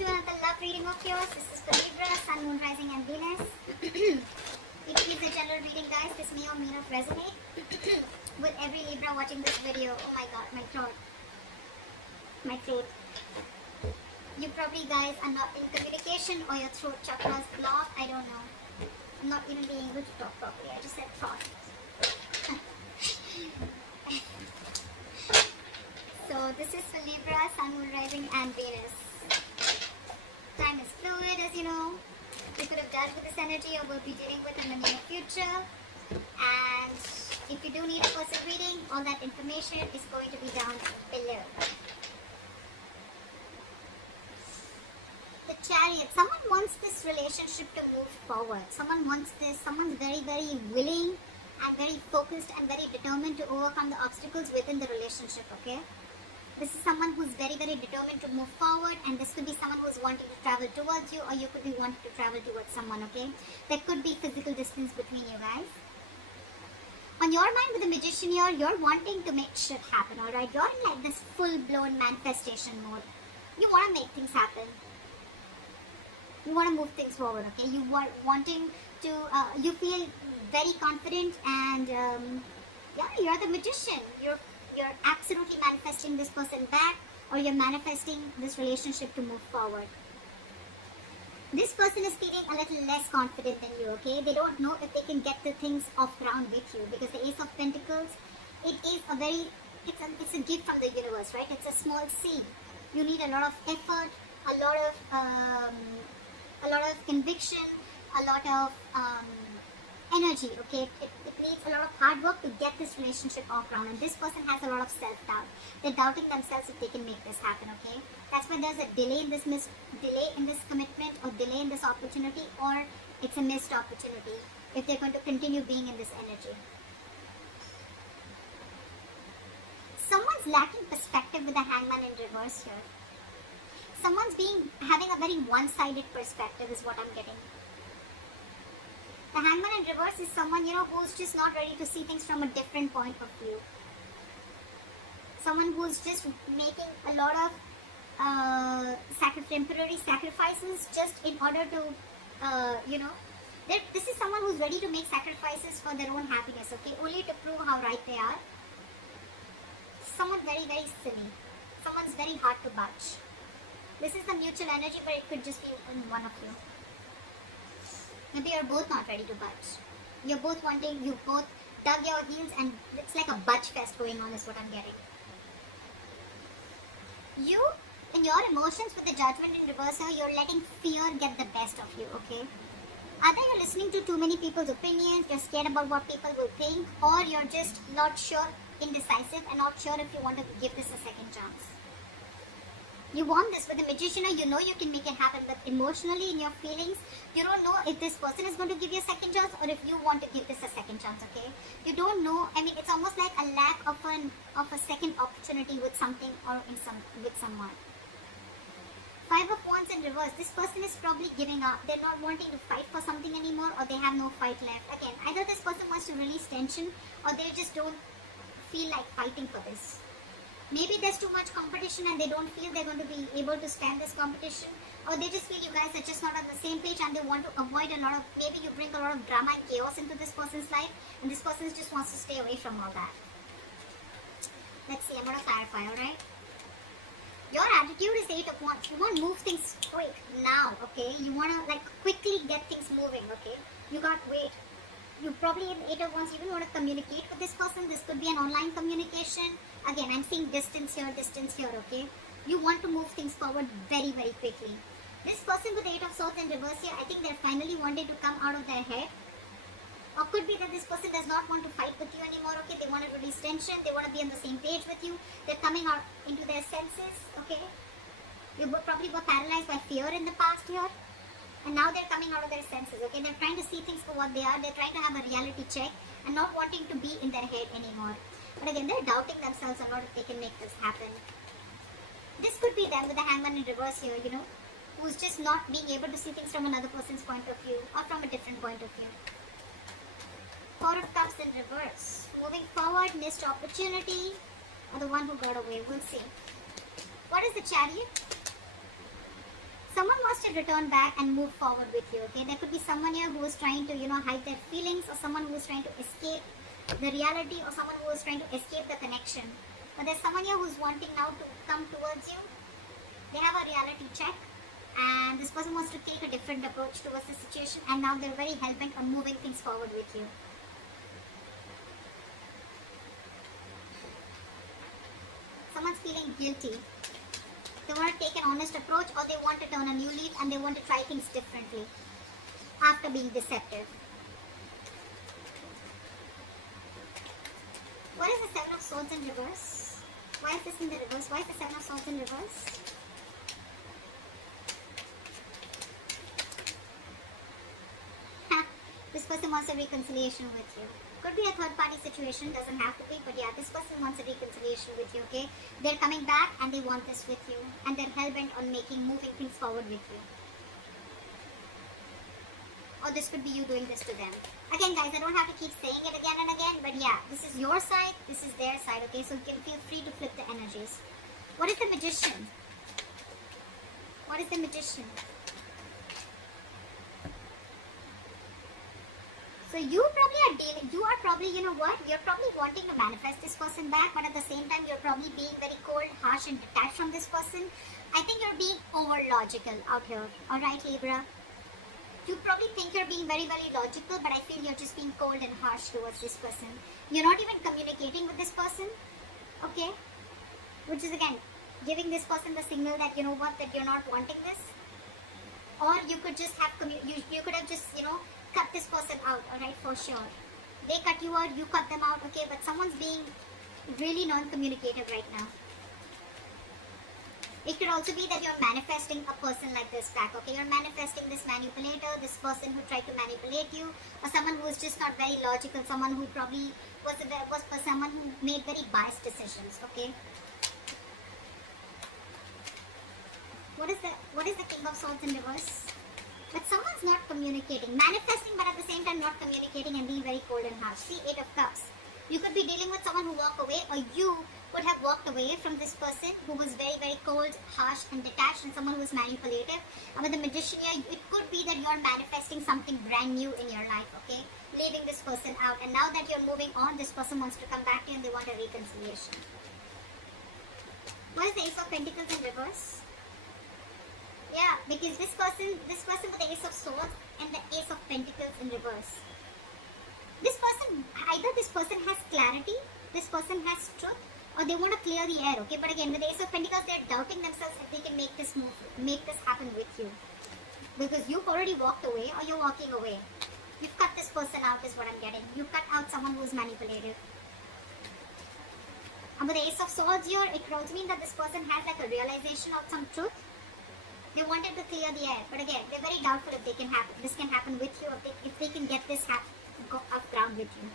to another love reading of yours. This is for Libra, Sun, Moon, Rising and Venus. It is a general reading, guys. This may or may not resonate with every Libra watching this video. Oh my god, my throat. My throat. You probably, guys, are not in communication or your throat chakra is blocked. I don't know. I'm not even being able to talk properly. I just said thought. So this is for Libra, Sun, Moon, Rising and Venus. Time is fluid, as you know. You could have dealt with this energy or will be dealing with in the near future. And if you do need a person reading, all that information is going to be down below. The Chariot. Someone wants this relationship to move forward. Someone wants this. Someone's very, very willing and very focused and very determined to overcome the obstacles within the relationship, okay? This is someone who's very, very determined to move forward, and this could be someone who's wanting to travel towards you, or you could be wanting to travel towards someone, okay? There could be physical distance between you guys. On your mind with the Magician here, you're wanting to make shit happen, alright? You're in like this full-blown manifestation mode. You want to make things happen. You want to move things forward, okay? You are wanting to, you feel very confident and, yeah, you're the Magician. You're absolutely manifesting this person back, or you're manifesting this relationship to move forward. This person is feeling a little less confident than you, okay? They don't know if they can get the things off ground with you, because the Ace of Pentacles, it is a very, it's a gift from the universe, right? It's a small seed. You need a lot of effort, a lot of conviction, a lot of energy, okay? It needs a lot of hard work to get this relationship off ground, and this person has a lot of self-doubt. They're doubting themselves if they can make this happen, okay? That's why there's a delay in this commitment, or delay in this opportunity, or it's a missed opportunity if they're going to continue being in this energy. Someone's lacking perspective with the Hangman in reverse here. Someone's having a very one-sided perspective is what I'm getting. The Hangman in reverse is someone, you know, who's just not ready to see things from a different point of view. Someone who's just making a lot of temporary sacrifices just in order to, you know, this is someone who's ready to make sacrifices for their own happiness, okay, only to prove how right they are. Someone very, very silly. Someone's very hard to budge. This is the mutual energy, but it could just be in one of you. Maybe you're both not ready to budge. You're both wanting, you both dug your heels, and it's like a budge fest going on is what I'm getting. You, in your emotions with the Judgment in reverse here, you're letting fear get the best of you, okay? Either you're listening to too many people's opinions, you're scared about what people will think, or you're just not sure, indecisive, and not sure if you want to give this a second chance. You want this with the Magician, you know you can make it happen, but emotionally in your feelings, you don't know if this person is going to give you a second chance, or if you want to give this a second chance, okay? You don't know. I mean, it's almost like a lack of a second opportunity with something, or with someone. Five of Wands in reverse. This person is probably giving up. They're not wanting to fight for something anymore, or they have no fight left. Again, either this person wants to release tension, or they just don't feel like fighting for this. Maybe there's too much competition and they don't feel they're going to be able to stand this competition, or they just feel you guys are just not on the same page and they want to avoid a lot of, maybe you bring a lot of drama and chaos into this person's life, and this person just wants to stay away from all that. Let's see, I'm going to clarify, alright? Your attitude is 8 of Wands. You want to move things quick now, okay? You want to like quickly get things moving, okay? You can't wait. You probably in 8 of Wands, you even want to communicate with this person. This could be an online communication. Again, I'm seeing distance here, okay? You want to move things forward very, very quickly. This person with 8 of Swords in reverse here, I think they're finally wanting to come out of their head. Or could be that this person does not want to fight with you anymore, okay? They want to release tension, they want to be on the same page with you. They're coming out into their senses, okay? You probably were paralyzed by fear in the past here. And now they're coming out of their senses, okay? They're trying to see things for what they are. They're trying to have a reality check and not wanting to be in their head anymore. But again, they're doubting themselves a lot if they can make this happen. This could be them with the Hangman in reverse here, you know, who's just not being able to see things from another person's point of view, or from a different point of view. Four of Cups in reverse. Moving forward, missed opportunity, or the one who got away. We'll see. What is the Chariot? someone wants to return back and move forward with you, okay? There could be someone here who is trying to, hide their feelings, or someone who is trying to escape the reality, or someone who is trying to escape the connection. But there's someone here who's wanting now to come towards you. They have a reality check, and this person wants to take a different approach towards the situation, and now they're very hell-bent on moving things forward with you. Someone's feeling guilty. They want to take an honest approach, or they want to turn a new leaf and they want to try things differently after being deceptive. What is the Seven of Swords in reverse? Why is this in the reverse? Why is the Seven of Swords in reverse? This person wants a reconciliation with you. Could be a third party situation, doesn't have to be, but yeah, this person wants a reconciliation with you, okay? They're coming back and they want this with you, and they're hell-bent on moving things forward with you. Or this could be you doing this to them. Again, guys, I don't have to keep saying it again and again, but yeah, this is your side, this is their side, okay? So you can feel free to flip the energies. What is the Magician? What is the Magician? So you are probably, you're probably wanting to manifest this person back, but at the same time, you're probably being very cold, harsh, and detached from this person. I think you're being over logical out here. Alright, Libra? You probably think you're being very, very logical, but I feel you're just being cold and harsh towards this person. You're not even communicating with this person, okay? Which is, again, giving this person the signal that, that you're not wanting this. Or you could just have, you could have just, cut this person out, alright, for sure. They cut you out, you cut them out, okay, but someone's being really non-communicative right now. It could also be that you're manifesting a person like this back, okay? You're manifesting this manipulator, this person who tried to manipulate you, or someone who is just not very logical, someone who probably was someone who made very biased decisions, okay? What is the King of Swords in reverse? But someone's not communicating, manifesting, but at the same time not communicating and being very cold and harsh. See, Eight of Cups. You could be dealing with someone who walked away, or you could have walked away from this person who was very, very cold, harsh, and detached, and someone who was manipulative. And with the Magician here, it could be that you're manifesting something brand new in your life, okay? Leaving this person out. And now that you're moving on, this person wants to come back to you and they want a reconciliation. What is the Ace of Pentacles in reverse? Yeah, because this person with the Ace of Swords and the Ace of Pentacles in reverse. Either this person has clarity, this person has truth, or they want to clear the air, okay? But again, with the Ace of Pentacles, they're doubting themselves if they can make this happen with you. Because you've already walked away, or you're walking away. You've cut this person out is what I'm getting. You cut out someone who's manipulative. And with the Ace of Swords here, it could also mean that this person has like a realization of some truth. They wanted to clear the air, but again, they're very doubtful if this can happen with you, if they can get this off ground with you.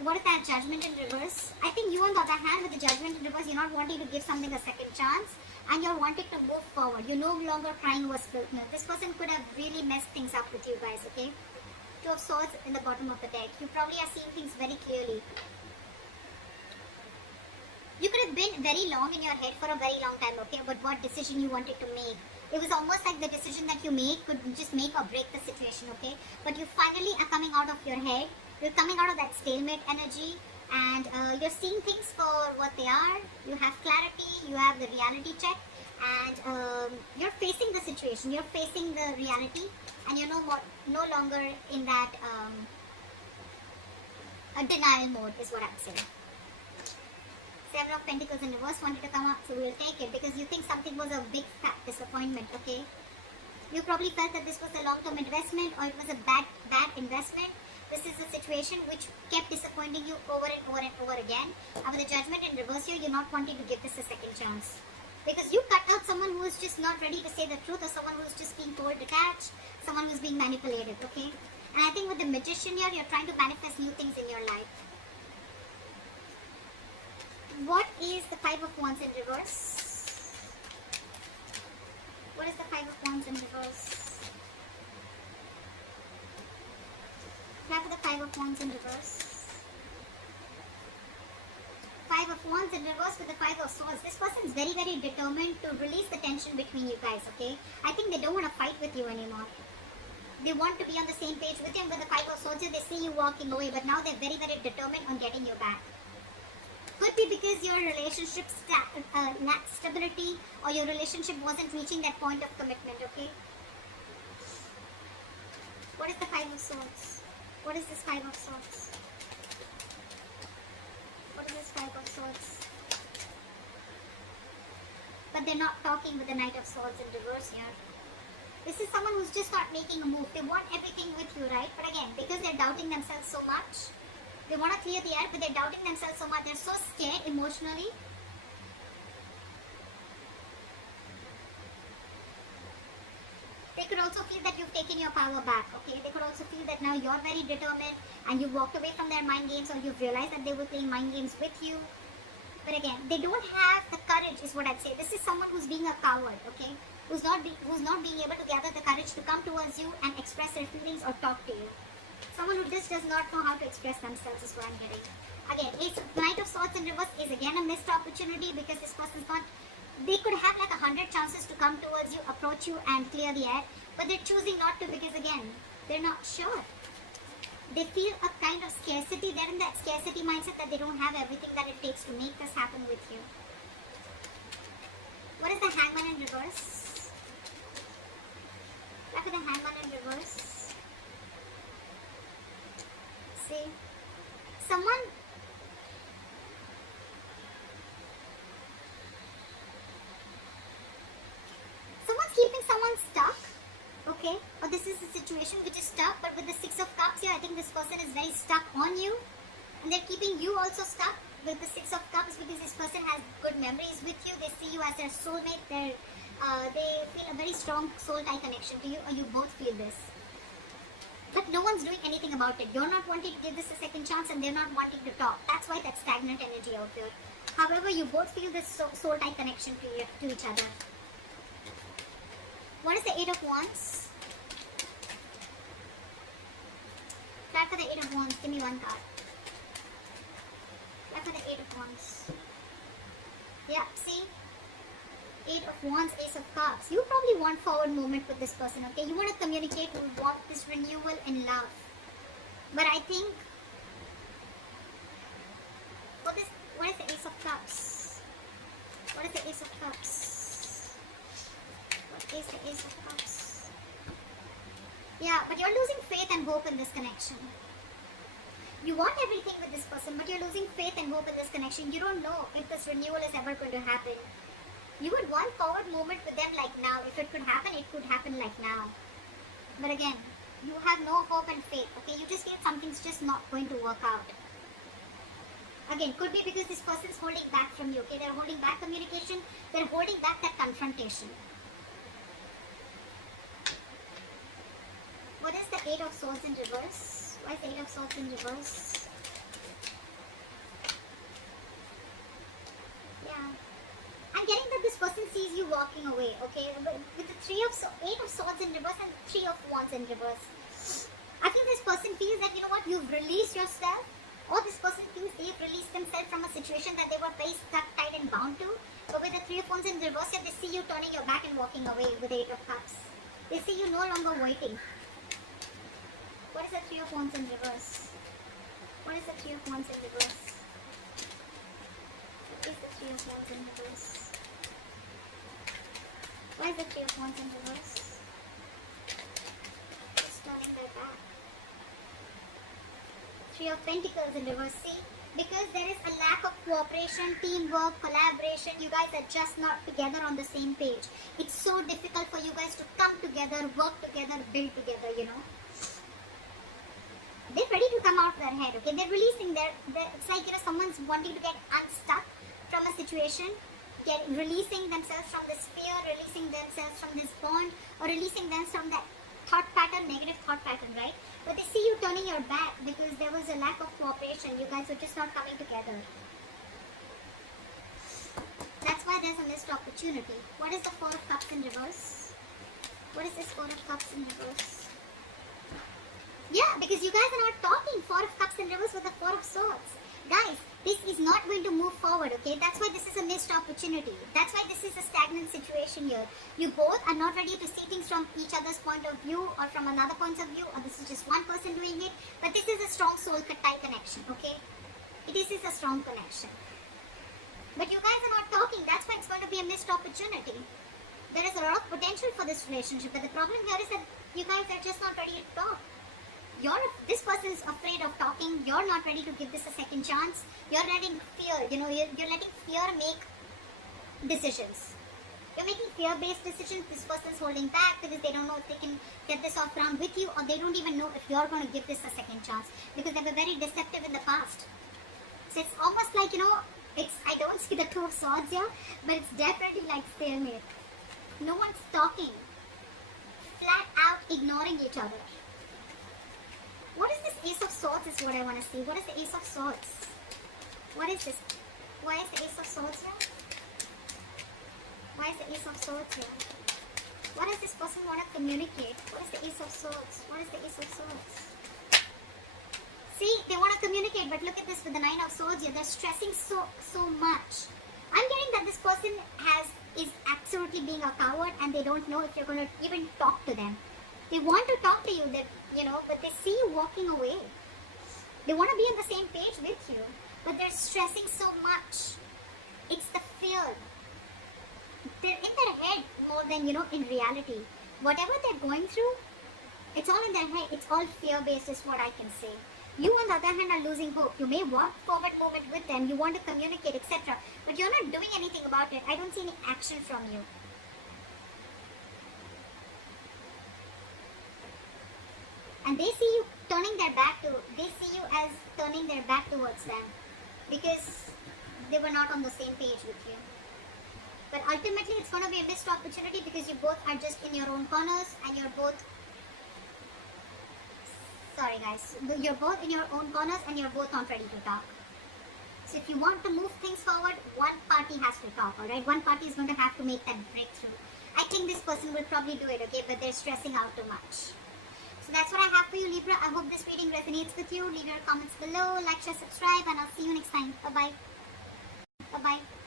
What is that Judgment in reverse? I think you, on the other hand, with the Judgment in reverse, you're not wanting to give something a second chance, and you're wanting to move forward. You're no longer crying over spilt milk. This person could have really messed things up with you guys, okay? Two of Swords in the bottom of the deck. You probably are seeing things very clearly. You could have been very long in your head for a very long time, okay, about what decision you wanted to make. It was almost like the decision that you make could just make or break the situation, okay? But you finally are coming out of your head. You're coming out of that stalemate energy, and you're seeing things for what they are. You have clarity, you have the reality check, and you're facing the situation. You're facing the reality, and you're no longer in that denial mode, is what I'm saying. Seven of Pentacles in reverse wanted to come up, so we'll take it because you think something was a big fat disappointment, okay? You probably felt that this was a long-term investment, or it was a bad investment. This is a situation which kept disappointing you over and over and over again. And with the Judgment in reverse here, you're not wanting to give this a second chance. Because you cut out someone who is just not ready to say the truth, or someone who is just being cold detached, someone who is being manipulated, okay? And I think with the Magician here, you're trying to manifest new things in your life. What is the Five of Wands in reverse? What is the Five of Wands in reverse? Have the Five of Wands in reverse. Five of Wands in reverse with the Five of Swords. This person is very, very determined to release the tension between you guys, okay? I think they don't want to fight with you anymore. They want to be on the same page with you. And with the Five of Swords, they see you walking away, but now they're very, very determined on getting you back. Could be because your relationship lacked stability, or your relationship wasn't reaching that point of commitment, okay? What is the Five of Swords? What is this Five of Swords? What is this Five of Swords? But they're not talking with the Knight of Swords in reverse here. This is someone who's just not making a move. They want everything with you, right? But again, because they're doubting themselves so much, they want to clear the air, but they're doubting themselves so much. They're so scared emotionally. They could also feel that you've taken your power back, okay? They could also feel that now you're very determined and you've walked away from their mind games, or you've realized that they were playing mind games with you. But again, they don't have the courage is what I'd say. This is someone who's being a coward, okay? Who's not being able to gather the courage to come towards you and express their feelings or talk to you. Someone who just does not know how to express themselves is what I'm getting. Again, Knight of Swords in reverse is again a missed opportunity, because this person's not... They could have like 100 chances to come towards you, approach you and clear the air, but they're choosing not to, because again, they're not sure. They feel a kind of scarcity. They're in that scarcity mindset that they don't have everything that it takes to make this happen with you. What is the Hangman in reverse? Back with the Hangman in reverse. See? Someone's keeping someone stuck, okay? Or this is a situation which is stuck, but with the Six of Cups here, I think this person is very stuck on you. And they're keeping you also stuck with the Six of Cups, because this person has good memories with you. They see you as their soulmate. They feel a very strong soul tie connection to you, or you both feel this. But no one's doing anything about it. You're not wanting to give this a second chance, and they're not wanting to talk. That's why that stagnant energy out there. However, you both feel this soul tie connection to each other. What is the Eight of Wands? Try for the Eight of Wands. Give me one card. Try for the Eight of Wands. Yeah, see? Eight of Wands, Ace of Cups. You probably want forward movement with this person, okay? You want to communicate, you want this renewal in love. But I think... What is the Ace of Cups? What is the Ace of Cups? What is the Ace of Cups? Yeah, but you're losing faith and hope in this connection. You want everything with this person, but you're losing faith and hope in this connection. You don't know if this renewal is ever going to happen. You would want forward movement with them like now. If it could happen like now. But again, you have no hope and faith, okay? You just feel something's just not going to work out. Again, could be because this person's holding back from you, okay? They're holding back communication. They're holding back that confrontation. What is the Eight of Swords in reverse? Why is the Eight of Swords in reverse? Yeah. I'm getting that this person sees you walking away, okay? With the Eight of Swords in reverse and Three of Wands in reverse. I feel this person feels that, you know what, you've released yourself. Or this person feels they've released themselves from a situation that they were very stuck, tied and bound to. But with the Three of Wands in reverse, they see you turning your back and walking away with the Eight of Cups. They see you no longer waiting. What is the Three of Wands in reverse? What is the Three of Wands in reverse? What is the Three of Wands in reverse? Why is the Three of Wands in reverse? Just turning their back. Three of Pentacles in reverse. See? Because there is a lack of cooperation, teamwork, collaboration. You guys are just not together on the same page. It's so difficult for you guys to come together, work together, build together, you know. They're ready to come out of their head, okay? They're releasing it's like, you know, someone's wanting to get unstuck from a situation, releasing themselves from this fear, releasing themselves from this bond, or releasing themselves from that thought pattern, negative thought pattern, right? But they see you turning your back because there was a lack of cooperation. You guys were just not coming together. That's why there's a missed opportunity. What is the Four of Cups in reverse? What is this Four of Cups in reverse? Yeah, because you guys are not talking. Four of Cups in reverse with the Four of Swords. Guys, This is not going to move forward, okay? That's why this is a missed opportunity. That's why this is a stagnant situation here. You both are not ready to see things from each other's point of view or from another point of view, or this is just one person doing it. But this is a strong soul tie connection, okay? This is a strong connection. But you guys are not talking. That's why it's going to be a missed opportunity. There is a lot of potential for this relationship, but the problem here is that you guys are just not ready to talk. This person is afraid of talking. You're not ready to give this a second chance. You're letting fear, you're letting fear make decisions. You're making fear-based decisions. This person's holding back because they don't know if they can get this off ground with you, or they don't even know if you're going to give this a second chance because they were very deceptive in the past. So it's almost like, I don't see the Two of Swords here, but it's definitely like stalemate. No one's talking. Flat out ignoring each other. What is this Ace of Swords is what I want to see. What is the Ace of Swords? What is this? Why is the Ace of Swords here? Why is the Ace of Swords here? What does this person want to communicate? What is the Ace of Swords? What is the Ace of Swords? See, they want to communicate, but look at this with the Nine of Swords here. They're stressing so much. I'm getting that this person is absolutely being a coward, and they don't know if you're going to even talk to them. They want to talk to you, but they see you walking away. They want to be on the same page with you, but they're stressing so much. It's the fear. They're in their head more than, in reality. Whatever they're going through, it's all in their head. It's all fear-based is what I can say. You, on the other hand, are losing hope. You may walk forward movement with them. You want to communicate, etc. But you're not doing anything about it. I don't see any action from you. And they see you they see you as turning their back towards them because they were not on the same page with you. But ultimately, it's going to be a missed opportunity because you both are just in your own corners, and you're both in your own corners, and you're both not ready to talk. So if you want to move things forward, one party has to talk, alright? One party is going to have to make that breakthrough. I think this person will probably do it, okay? But they're stressing out too much. So that's what I have for you, Libra. I hope this reading resonates with you. Leave your comments below, like, share, subscribe, and I'll see you next time. Bye-bye. Bye-bye.